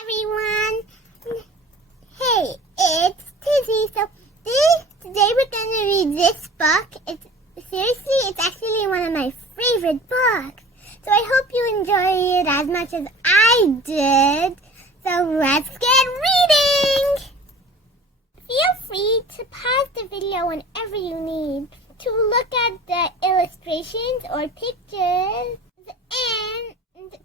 Everyone, hey, it's Tizzy. So today we're gonna read this book. It's actually one of my favorite books. So I hope you enjoy it as much as I did. So let's get reading. Feel free to pause the video whenever you need to look at the illustrations or pictures and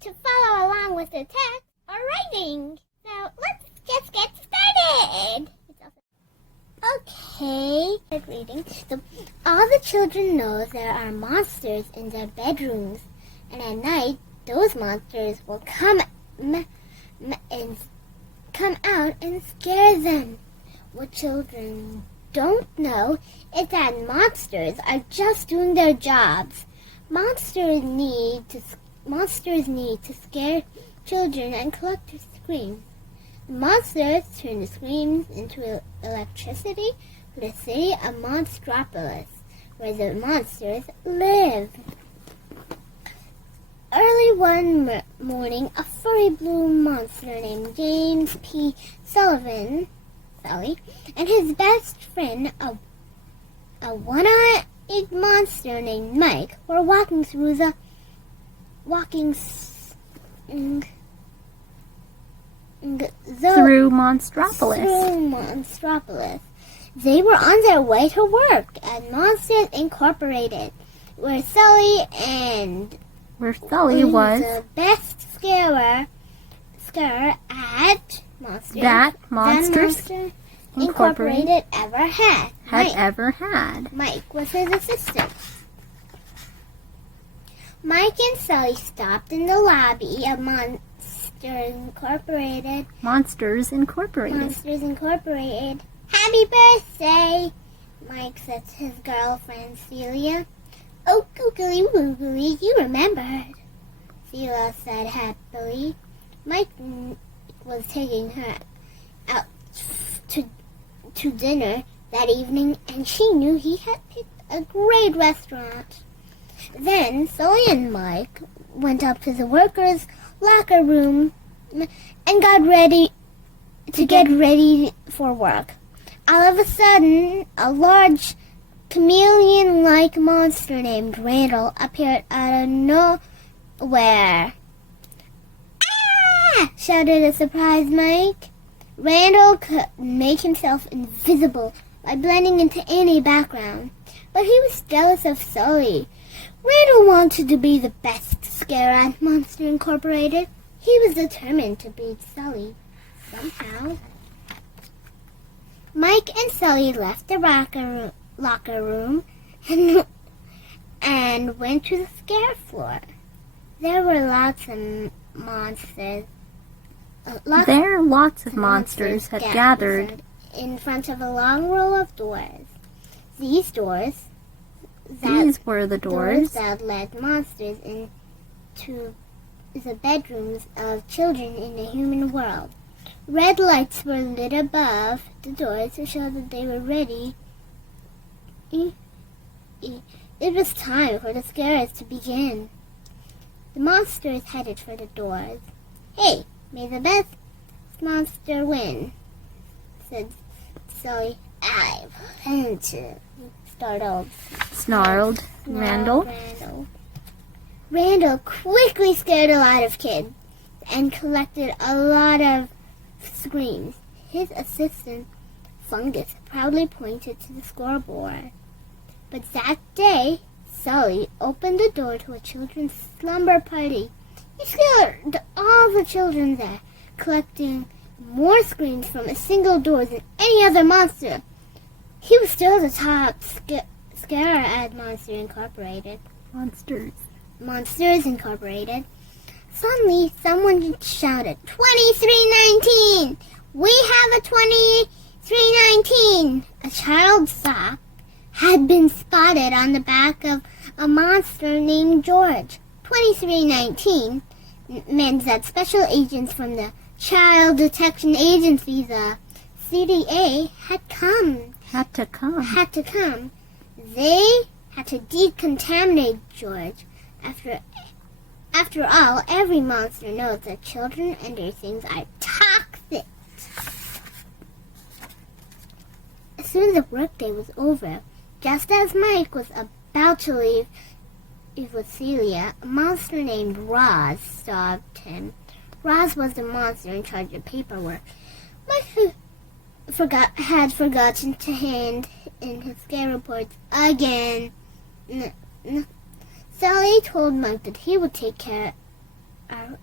to follow along with the text or writing. So let's just get started. Okay, reading. So all the children know there are monsters in their bedrooms, and at night those monsters will come out and scare them. What children don't know is that monsters are just doing their jobs. Monsters need to scare children and collect their screams. Monsters turn the screams into electricity for the city of Monstropolis, where the monsters live. Early one morning, a furry blue monster named James P. Sully, and his best friend, a one-eyed monster named Mike, were walking through Monstropolis. They were on their way to work at Monsters Incorporated, where Sully was the best scarer at Monsters that Monsters Incorporated ever had. Mike was his assistant. Mike and Sully stopped in the lobby of Monsters Incorporated. Happy birthday, Mike said to his girlfriend Celia. Oh, googly woogly, you remembered, Celia said happily. Mike was taking her out to dinner that evening, and she knew he had picked a great restaurant. Then Sully and Mike went up to the workers' locker room and got ready for work. All of a sudden, a large chameleon-like monster named Randall appeared out of nowhere. "Ah!" shouted a surprised Mike. Randall could make himself invisible by blending into any background, but he was jealous of Sully. Randall wanted to be the best scarer at Monster Incorporated. He was determined to beat Sully somehow. Mike and Sully left the locker room and went to the scare floor. There were lots of monsters. Lots of monsters had gathered in front of a long row of doors. These were the doors that led monsters into the bedrooms of children in the human world. Red lights were lit above the doors to show that they were ready. It was time for the scares to begin. The monsters headed for the doors. "Hey, may the best monster win," said Sully. "I want to," snarled Randall. Randall quickly scared a lot of kids and collected a lot of screams. His assistant, Fungus, proudly pointed to the scoreboard. But that day, Sully opened the door to a children's slumber party. He scared all the children there, collecting more screams from a single door than any other monster. He was still the top scarer at Monsters Incorporated. Suddenly, someone shouted, 2319! We have a 2319! A child's sock had been spotted on the back of a monster named George. 2319 meant that special agents from the Child Detection Agency, the CDA, had to come. They had to decontaminate George. After all, every monster knows that children and their things are Soon the workday was over. Just as Mike was about to leave with Celia, a monster named Roz stopped him. Roz was the monster in charge of paperwork. Mike had forgotten to hand in his scare reports again. Sally told Mike that he would take care of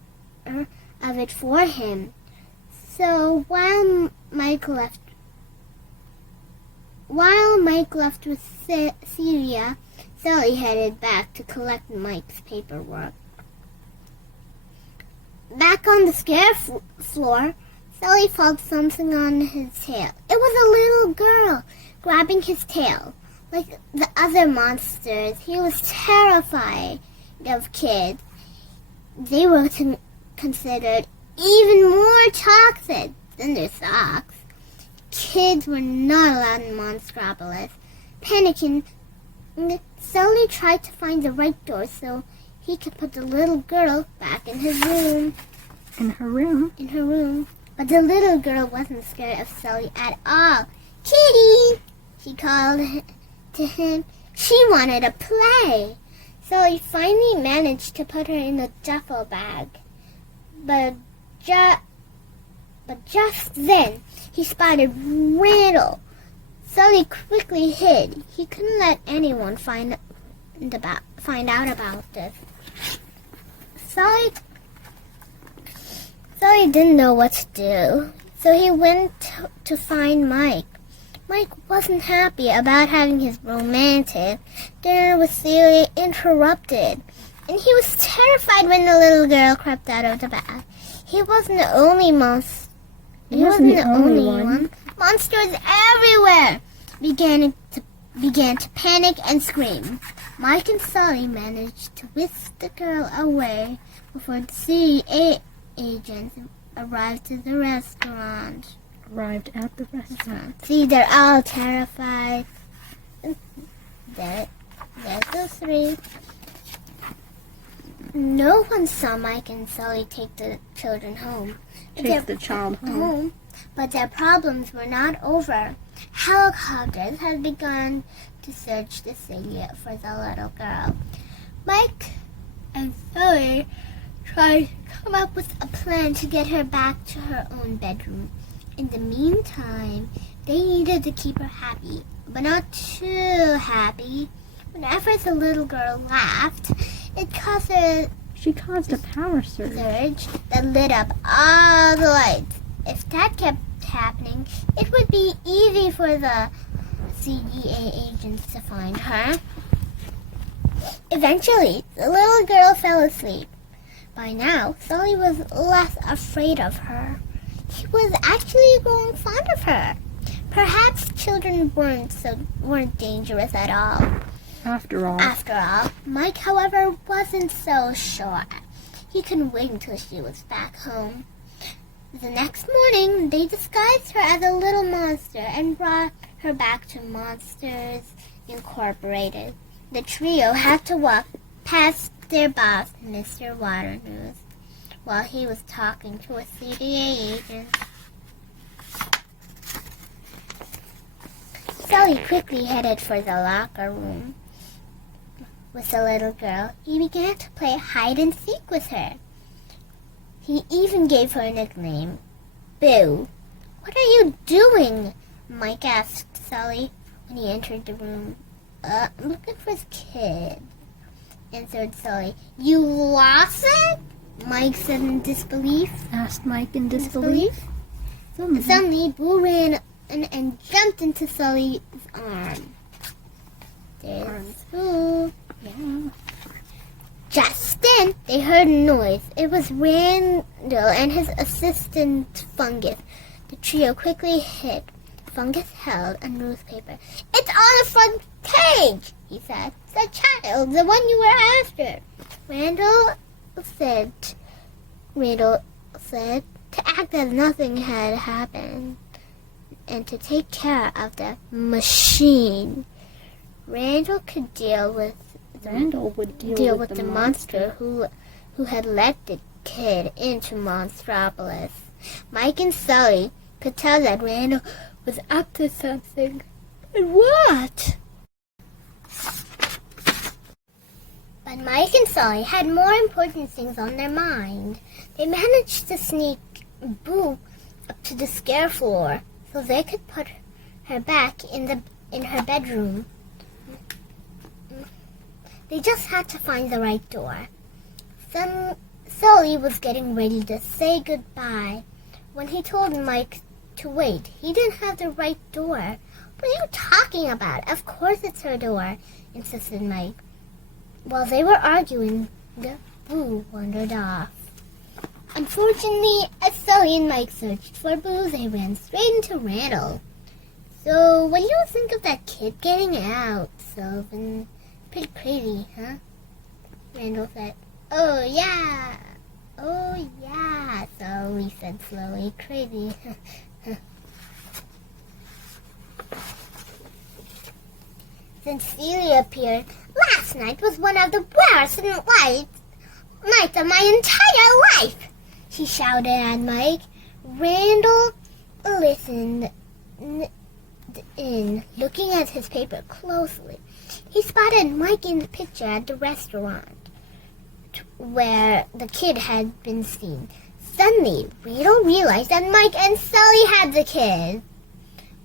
it for him. So while Mike left with Celia, Sally headed back to collect Mike's paperwork. Back on the scare floor, Sally felt something on his tail. It was a little girl grabbing his tail. Like the other monsters, he was terrified of kids. They were considered even more toxic than their socks. Kids were not allowed in Monstropolis. Panicking, Sally tried to find the right door so he could put the little girl back in his room. In her room. But the little girl wasn't scared of Sally at all. Kitty! She called to him. She wanted to play. Sally finally managed to put her in the duffel bag. But just then, he spotted Randall. Sally quickly hid. He couldn't let anyone find out about this. Sally didn't know what to do, so he went to find Mike. Mike wasn't happy about having his romantic dinner with Celia interrupted, and he was terrified when the little girl crept out of the bag. He wasn't the only monster. He wasn't the only one. Monsters everywhere began to panic and scream. Mike and Sally managed to whisk the girl away before the CIA agents arrived at the restaurant. See, they're all terrified. There's those three. No one saw Mike and Sally take the children home. But their problems were not over. Helicopters had begun to search the city for the little girl. Mike and Sally tried to come up with a plan to get her back to her own bedroom. In the meantime, they needed to keep her happy, but not too happy. Whenever the little girl laughed, She caused a power surge that lit up all the lights. If that kept happening, it would be easy for the CIA agents to find her. Eventually, the little girl fell asleep. By now, Sally was less afraid of her. He was actually growing fond of her. Perhaps children weren't dangerous at all. After all, Mike, however, wasn't so sure. He couldn't wait until she was back home. The next morning, they disguised her as a little monster and brought her back to Monsters Incorporated. The trio had to walk past their boss, Mr. Waternoose, while he was talking to a CIA agent. Sally quickly headed for the locker room with the little girl. He began to play hide and seek with her. He even gave her a nickname, Boo. "What are you doing?" Mike asked Sally when he entered the room. I'm looking for this kid," answered Sally. "You lost it?" Mike said in disbelief. Asked Mike in disbelief. Suddenly, Boo ran and jumped into Sully's arm. There's Boo. Yeah. Just then, they heard a noise. It was Randall and his assistant, Fungus. The trio quickly hid. Fungus held a newspaper. "It's on the front page," he said. "The child, the one you were after." Randall said to act as nothing had happened and to take care of the machine. Randall would deal with the monster who had let the kid into Monstropolis. Mike and Sully could tell that Randall was up to something. And what? But Mike and Sully had more important things on their mind. They managed to sneak Boo up to the scare floor so they could put her back in her bedroom. They just had to find the right door. Sully was getting ready to say goodbye when he told Mike to wait. He didn't have the right door. What are you talking about? Of course it's her door, insisted Mike. While they were arguing, Boo wandered off. Unfortunately, as Sully and Mike searched for Boo, they ran straight into Randall. So, what do you think of that kid getting out, Sylvan? Pretty crazy, huh? Randall said. Oh, yeah, Sully said slowly. Crazy. Then Celia appeared. Last night was one of the worst nights of my entire life, she shouted at Mike. Randall listened in, looking at his paper closely. He spotted Mike in the picture at the restaurant where the kid had been seen. Suddenly, Randall realized that Mike and Sully had the kid.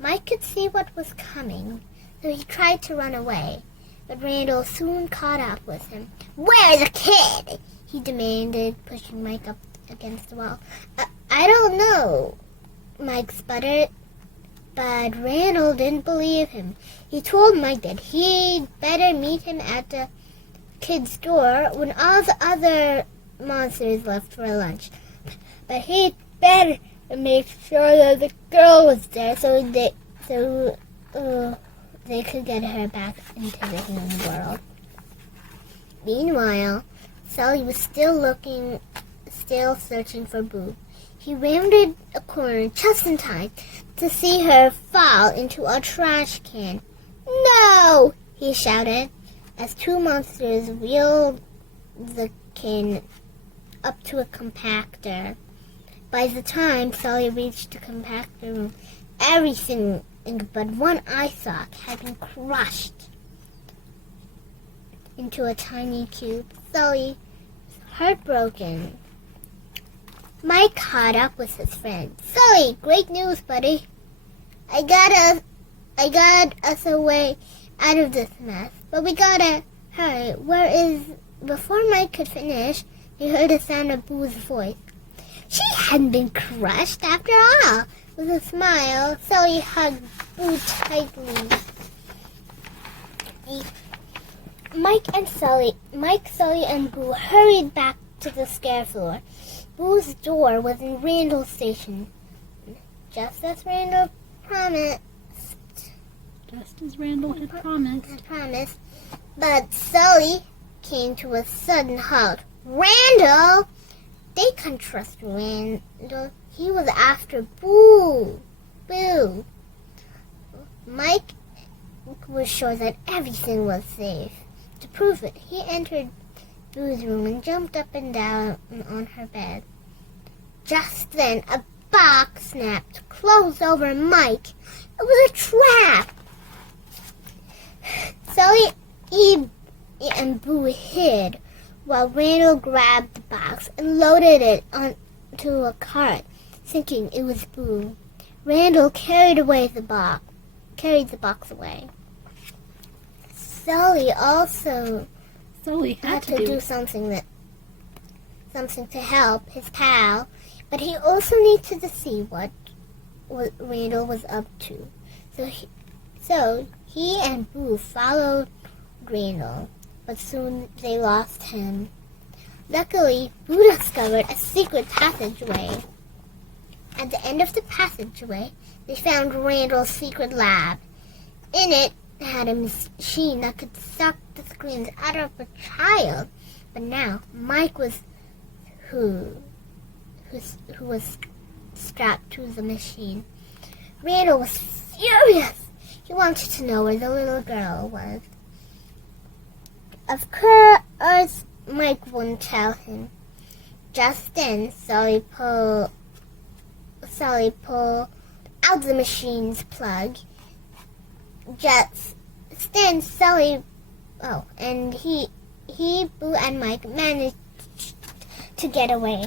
Mike could see what was coming, so he tried to run away. But Randall soon caught up with him. Where's the kid? He demanded, pushing Mike up against the wall. I don't know, Mike sputtered. But Randall didn't believe him. He told Mike that he'd better meet him at the kid's door when all the other monsters left for lunch. But he'd better make sure that the girl was there so they could get her back into the human world. Meanwhile, Sully was still searching for Boo. He rounded a corner just in time to see her fall into a trash can. No! He shouted as two monsters wheeled the can up to a compactor. By the time Sully reached the compactor room, everything but one eye sock had been crushed into a tiny cube. Sully was heartbroken. Mike caught up with his friend. Sully, great news, buddy. I got us a way out of this mess, but we gotta hurry. Before Mike could finish, he heard the sound of Boo's voice. She hadn't been crushed after all. With a smile, Sully hugged Boo tightly. Mike, Sully, and Boo hurried back to the scare floor. Boo's door was in Randall's station, just as Randall promised. Just as Randall had promised. But Sully came to a sudden halt. Randall! They couldn't trust Randall. He was after Boo. Mike was sure that everything was safe. To prove it, he entered Boo's room and jumped up and down on her bed. Just then, a box snapped closed over Mike. It was a trap. Sully and Boo hid while Randall grabbed the box and loaded it onto a cart, thinking it was Boo. Randall carried the box away. Sully had to do something to help his pal, but he also needed to see what Randall was up to. So he and Boo followed Randall, but soon they lost him. Luckily, Boo discovered a secret passageway. At the end of the passageway, they found Randall's secret lab. In it had a machine that could suck the screams out of a child. But now Mike who was strapped to the machine. Randall was furious. He wanted to know where the little girl was. Of course, Mike wouldn't tell him. Just then, Sully pulled out the machine's plug then Sully, and he, Boo, and Mike managed to get away.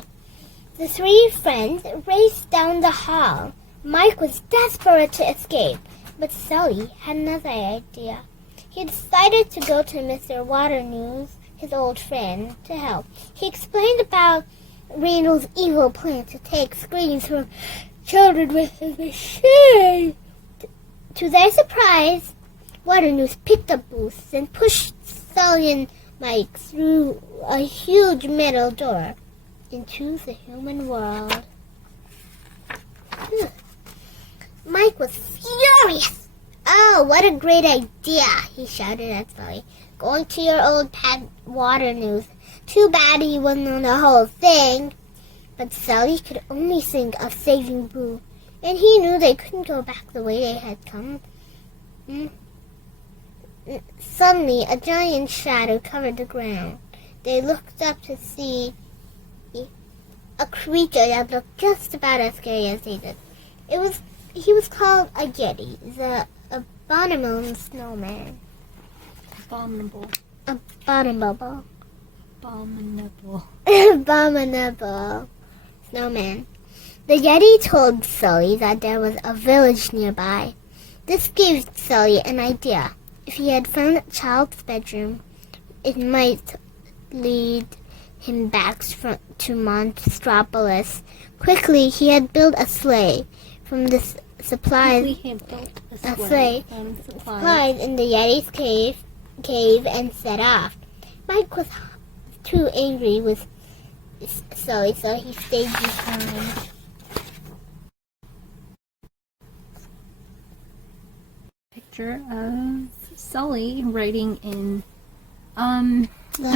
The three friends raced down the hall. Mike was desperate to escape, but Sully had another idea. He decided to go to Mr. Waternews, his old friend, to help. He explained about Randall's evil plan to take screens from children with his machine. To their surprise, Waternews picked up Booth and pushed Sully and Mike through a huge metal door into the human world. Mike was furious. "Oh, what a great idea," he shouted at Sully. "Going to your old pet Waternews. Too bad he wasn't on the whole thing." But Sully could only think of saving Boo, and he knew they couldn't go back the way they had come. Suddenly, a giant shadow covered the ground. They looked up to see a creature that looked just about as scary as they did. He was called a Yeti, the abominable snowman. Abominable. Abominable. Abominable. Abominable snowman. The Yeti told Sully that there was a village nearby. This gave Sully an idea. If he had found a child's bedroom, it might lead him back to Monstropolis. Quickly, he had built a sleigh from the supplies in the Yeti's cave and set off. Mike was too angry with Sully, so he stayed behind. Picture of Sully riding in the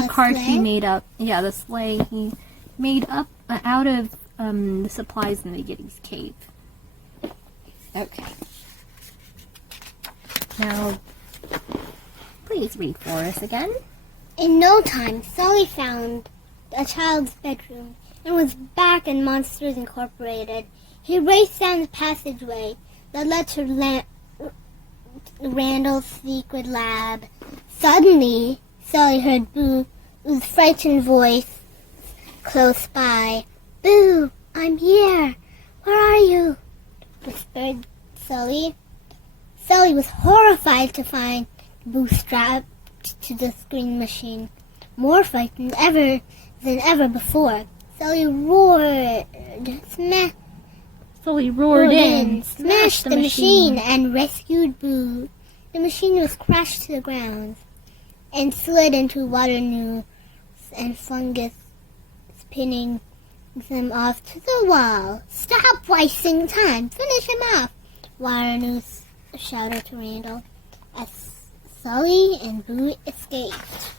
cart sleigh? he made up. Yeah, the sleigh he made up out of the supplies in the Yeti's cave. Okay. Now, please read for us again. In no time, Sully found a child's bedroom and was back in Monsters Incorporated. He raced down the passageway that led to Randall's secret lab. Suddenly, Sully heard Boo's frightened voice close by. "Boo, I'm here. Where are you?" whispered Sully. Sully was horrified to find Boo strapped to the screen machine, more frightened than ever before. Sully roared in, smashed the machine, and rescued Boo. The machine was crashed to the ground and slid into Waternews and fungus, spinning them off to the wall. "Stop wasting time! Finish him off!" Waternews shouted to Randall as Sully and Boo escaped.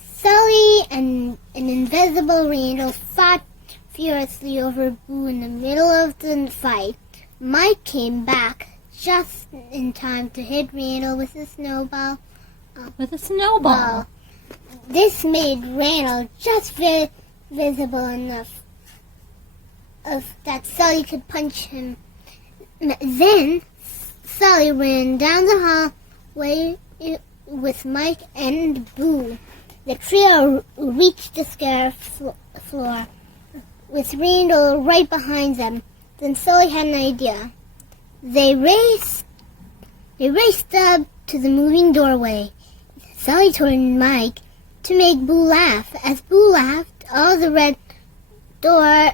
Sully and an invisible Randall fought furiously over Boo in the middle of the fight. Mike came back just in time to hit Randall with a snowball. This made Randall just visible enough that Sully could punch him. Then Sully ran down the hallway with Mike and Boo. The trio reached the scare floor with Randall right behind them. Then Sully had an idea. They raced up to the moving doorway. Sully told Mike to make Boo laugh. As Boo laughed, all the red door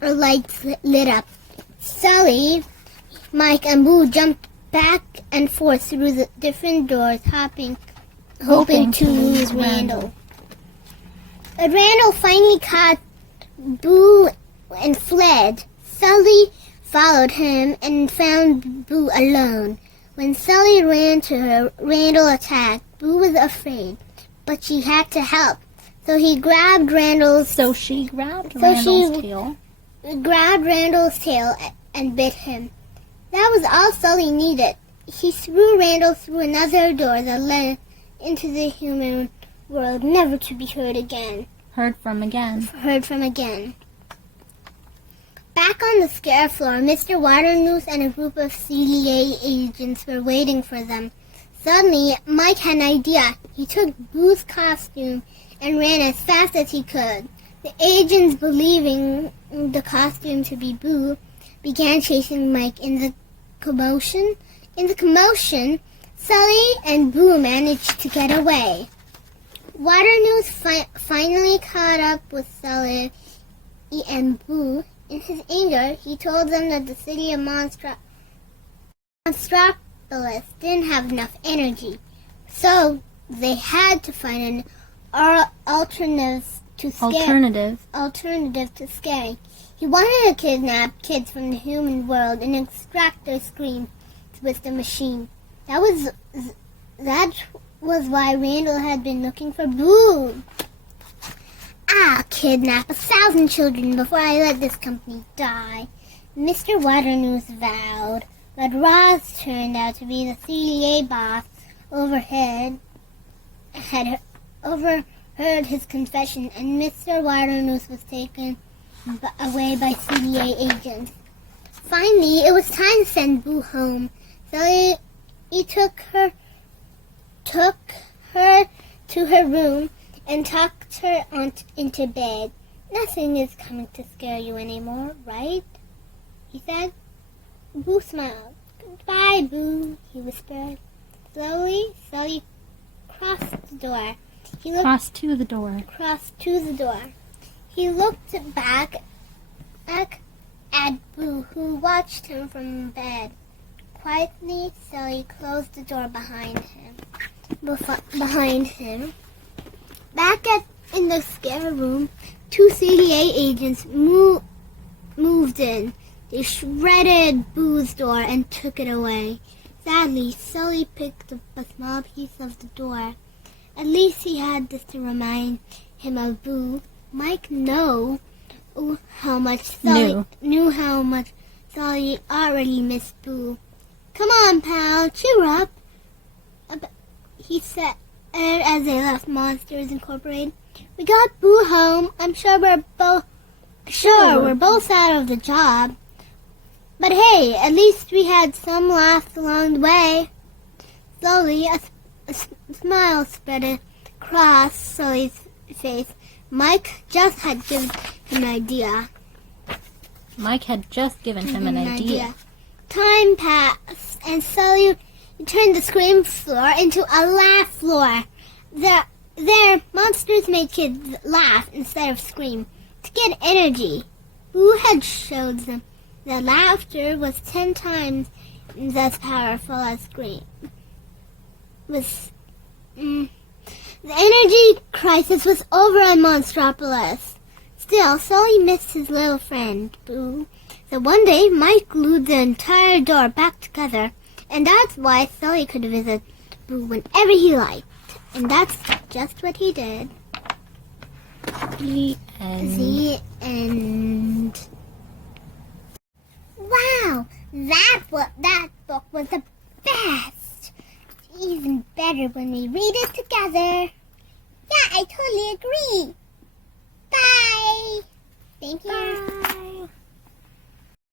lights lit up. Sully, Mike, and Boo jumped back and forth through the different doors, hoping to lose Randall. But Randall finally caught Boo and fled. Sully followed him and found Boo alone. When Sully ran to her, Randall attacked. Boo was afraid, but she had to help. So she grabbed Randall's tail and bit him. That was all Sully needed. He threw Randall through another door that led into the human world, never to be heard from again. Back on the scare floor, Mr. Waternoose and a group of CDA agents were waiting for them. Suddenly, Mike had an idea. He took Boo's costume and ran as fast as he could. The agents, believing the costume to be Boo, began chasing Mike in the commotion. Sully and Boo managed to get away. Waternoose finally caught up with Sully and Boo. In his anger, he told them that the city of Monstropolis didn't have enough energy, so they had to find an alternative to scaring. He wanted to kidnap kids from the human world and extract their screams with the machine. That was why Randall had been looking for Boo. I'll kidnap 1,000 children before I let this company die, Mr. Waternoose vowed. But Roz turned out to be the CDA boss. Had overheard his confession, and Mr. Waternoose was taken away by CDA agents. Finally, it was time to send Boo home. So he took her to her room and tucked her into bed. Nothing is coming to scare you anymore, right? He said. Boo smiled. Goodbye, Boo, he whispered. Slowly, Sully crossed the door. Crossed to the door. He looked back at Boo, who watched him from bed. Quietly, Sully closed the door behind him. Back in the scare room, 2 CDA agents moved in. They shredded Boo's door and took it away. Sadly, Sully picked up a small piece of the door. At least he had this to remind him of Boo. Mike knew how much Sully already missed Boo. Come on, pal, cheer up, he said as they left Monsters Incorporated. We got Boo home. I'm sure we're both out of the job. But hey, at least we had some laughs along the way. Slowly, a smile spread across Sully's face. Mike just had given him an idea. Time passed, and Sully turned the scream floor into a laugh floor. There, monsters made kids laugh instead of scream to get energy. Boo had showed them that laughter was 10 times as powerful as scream. The energy crisis was over in Monstropolis. Still, Sully missed his little friend, Boo. So one day, Mike glued the entire door back together, and that's why Sully could visit Boo whenever he liked. And that's just what he did. The end. Wow, that book was the best. Even better when we read it together. Yeah, I totally agree. Bye. Thank you. Bye.